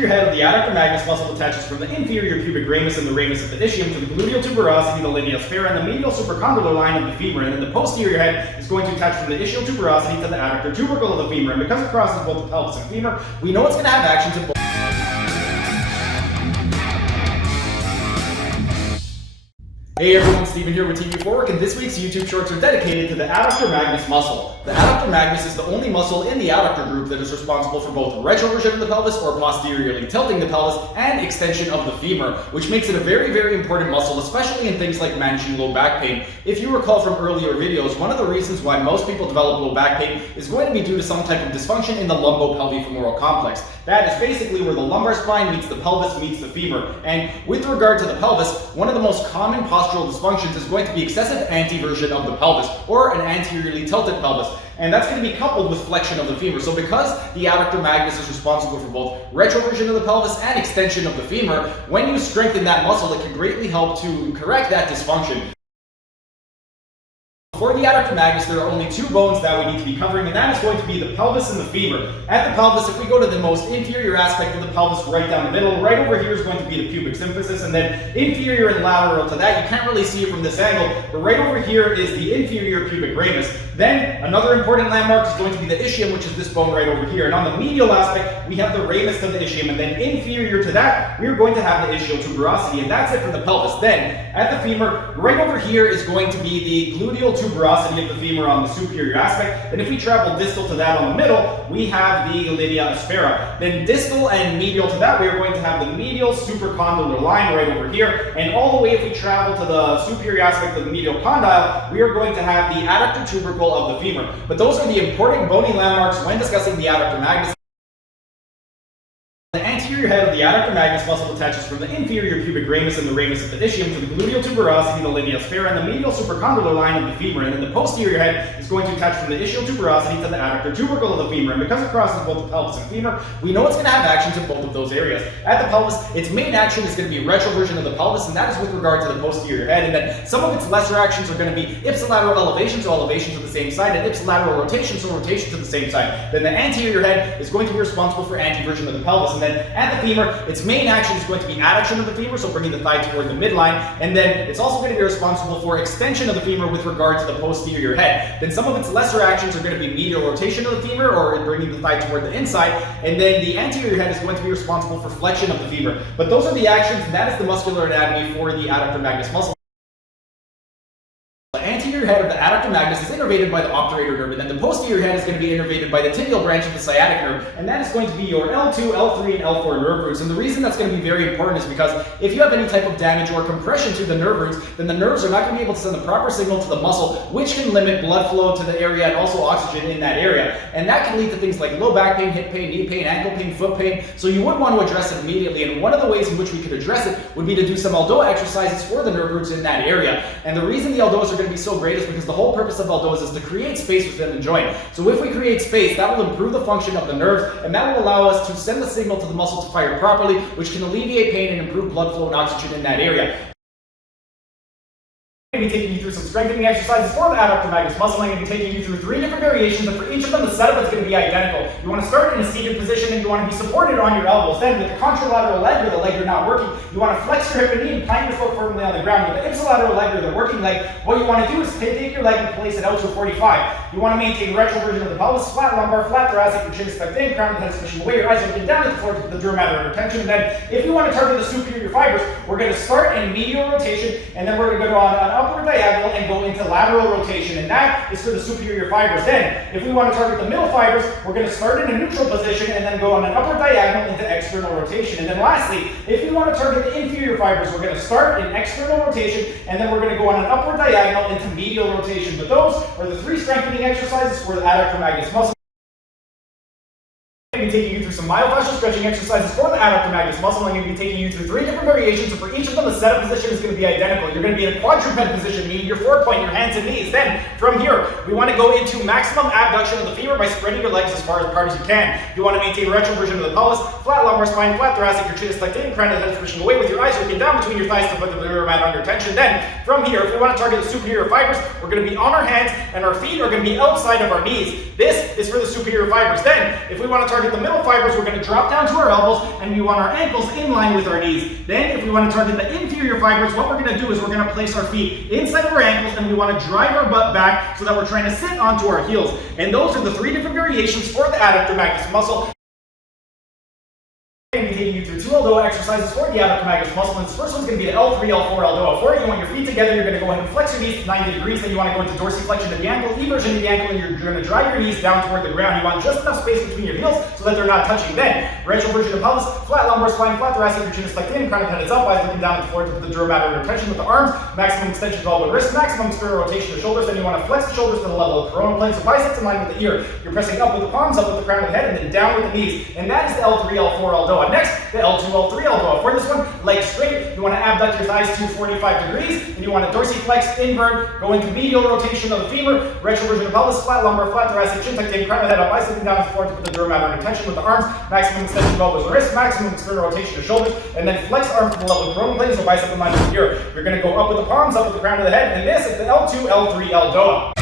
anterior head of the adductor magnus muscle attaches from the inferior pubic ramus and the ramus of the ischium to the gluteal tuberosity, the linea aspera, and the medial supracondylar line of the femur. And then the posterior head is going to attach from the ischial tuberosity to the adductor tubercle of the femur. And because it crosses both the pelvis and femur, we know it's going to have actions in both. Hey everyone, Steven here with TV Forward, and this week's YouTube shorts are dedicated to the adductor magnus muscle. The adductor magnus is the only muscle in the adductor group that is responsible for both retroversion of the pelvis, or posteriorly tilting the pelvis, and extension of the femur, which makes it a very, very important muscle, especially in things like managing low back pain. If you recall from earlier videos, one of the reasons why most people develop low back pain is going to be due to some type of dysfunction in the lumbopelvifemoral complex. That is basically where the lumbar spine meets the pelvis meets the femur. And with regard to the pelvis, one of the most common postural dysfunctions is going to be excessive anteversion of the pelvis, or an anteriorly tilted pelvis. And that's going to be coupled with flexion of the femur. So because the adductor magnus is responsible for both retroversion of the pelvis and extension of the femur, when you strengthen that muscle, it can greatly help to correct that dysfunction. For the adductor magnus, there are only two bones that we need to be covering, and that is going to be the pelvis and the femur. At the pelvis, if we go to the most inferior aspect of the pelvis, right down the middle, right over here is going to be the pubic symphysis, and then inferior and lateral to that, you can't really see it from this angle, but right over here is the inferior pubic ramus. Then, another important landmark is going to be the ischium, which is this bone right over here. And on the medial aspect, we have the ramus to the ischium, and then inferior to that, we're going to have the ischial tuberosity, and that's it for the pelvis. Then, at the femur, right over here is going to be the gluteal tuberosity of the femur on the superior aspect. And if we travel distal to that on the middle, we have the linea aspera. Then distal and medial to that, we are going to have the medial supracondylar line right over here. And all the way, if we travel to the superior aspect of the medial condyle, we are going to have the adductor tubercle of the femur. But those are the important bony landmarks when discussing the adductor magnus. The anterior head of the adductor magnus muscle attaches from the inferior pubic ramus and the ramus of the ischium to the gluteal tuberosity, the linea aspera, and the medial supracondylar line of the femur. And then the posterior head is going to attach from the ischial tuberosity to the adductor tubercle of the femur. And because it crosses both the pelvis and femur, we know it's going to have actions in both of those areas. At the pelvis, its main action is going to be retroversion of the pelvis, and that is with regard to the posterior head. And then some of its lesser actions are going to be ipsilateral elevation, so elevation to the same side, and ipsilateral rotation, so rotation to the same side. Then the anterior head is going to be responsible for anteversion of the pelvis. And then at the femur, its main action is going to be adduction of the femur, so bringing the thigh toward the midline, and then it's also going to be responsible for extension of the femur with regard to the posterior head. Then some of its lesser actions are going to be medial rotation of the femur, or bringing the thigh toward the inside, and then the anterior head is going to be responsible for flexion of the femur. But those are the actions, and that is the muscular anatomy for the adductor magnus muscle. The anterior head of the adductor magnus is innervated by the obturator nerve, and then the posterior head is going to be innervated by the tibial branch of the sciatic nerve, and that is going to be your L2, L3, and L4 nerve roots. And the reason that's going to be very important is because if you have any type of damage or compression to the nerve roots, then the nerves are not going to be able to send the proper signal to the muscle, which can limit blood flow to the area and also oxygen in that area. And that can lead to things like low back pain, hip pain, knee pain, ankle pain, foot pain. So you would want to address it immediately, and one of the ways in which we could address it would be to do some ELDOA exercises for the nerve roots in that area. And the reason the ELDOAs are going to be so great is because the whole purpose of ELDOAs is to create space within the joint. So if we create space, that will improve the function of the nerves, and that will allow us to send the signal to the muscle to fire properly, which can alleviate pain and improve blood flow and oxygen in that area. I'm going to be taking you through some strengthening exercises for the adductor magnus muscle. I'm going to be taking you through 3 different variations, and for each of them, the setup is going to be identical. You want to start in a seated position, and you want to be supported on your elbows. Then, with the contralateral leg, or the leg you're not working, you want to flex your hip and knee and plant your foot firmly on the ground. With the ipsilateral leg, or the working leg, what you want to do is take your leg and place it out to a 45. You want to maintain retroversion of the pelvis, flat lumbar, flat thoracic, your chin is tucked in, crown of the head is pushing away, your eyes are looking down at the floor to the dura mater under tension. And then, if you want to target the superior fibers, we're going to start in medial rotation, and then we're going to go on an upward diagonal and go into lateral rotation, and that is for the superior fibers. Then, if we want to target the middle fibers, we're going to start in a neutral position and then go on an upward diagonal into external rotation. And then lastly, if we want to target the inferior fibers, we're going to start in external rotation and then we're going to go on an upward diagonal into medial rotation. But those are the 3 strengthening exercises for the adductor magnus muscle. I'm going to be taking you through some myofascial stretching exercises for the adductor magnus muscle. I'm going to be taking you through 3 different variations, and for each of them, the setup position is going to be identical. You're going to be in a quadruped position, meaning your forepoint, your hands and knees. Then, from here, we want to go into maximum abduction of the femur by spreading your legs as far apart as you can. You want to maintain retroversion of the pelvis, flat lumbar spine, flat thoracic, your chin is tucked in, crown of the head is pushing away with your eyes looking down between your thighs to put the dura mater under tension. Then, from here, if we want to target the superior fibers, we're going to be on our hands, and our feet are going to be outside of our knees. This is for the superior fibers. Then, if we want to target the the middle fibers, we're going to drop down to our elbows, and we want our ankles in line with our knees. Then, if we want to target the inferior fibers, what we're going to do is we're going to place our feet inside of our ankles, and we want to drive our butt back so that we're trying to sit onto our heels. And those are the 3 different variations for the adductor magnus muscle. I'm going to be taking you through 2 ELDOA exercises for the adductor magnus muscle. And this first one's going to be the L3, L4, ELDOA. For it, you want your feet together, you're going to go ahead and flex your knees to 90 degrees, then you want to go into dorsiflexion of the ankle, eversion of the ankle, and you're going to drive your knees down toward the ground. You want just enough space between your heels so that they're not touching. Then, retroversion of pelvis, flat lumbar spine, flat thoracic, your chin is tucked in, crown of head is up, eyes looking down at the floor to put the dura mater under tension with the arms, maximum extension of elbow and wrist, maximum external rotation of shoulders. Then you want to flex the shoulders to the level of coronal plane, so biceps in line with the ear. You're pressing up with the palms, up with the crown of the head, and then down with the knees. And that is the L3, L4, ELDOA. Next, the L2, L3, ELDOA. For this one, legs straight, you want to abduct your thighs to 45 degrees, and you want to dorsiflex, invert, go into medial rotation of the femur, retroversion of pelvis, flat lumbar, flat thoracic, chin tucked in, crown of the head up, eyes looking down at the floor to put the dura mater under tension with the arms, maximum extension of elbows and wrists, maximum external rotation of shoulders, and then flex the arms to the level of coronal plane, so bicep in line with the ear. You're going to go up with the palms, up with the crown of the head, and this is the L2, L3, ELDOA.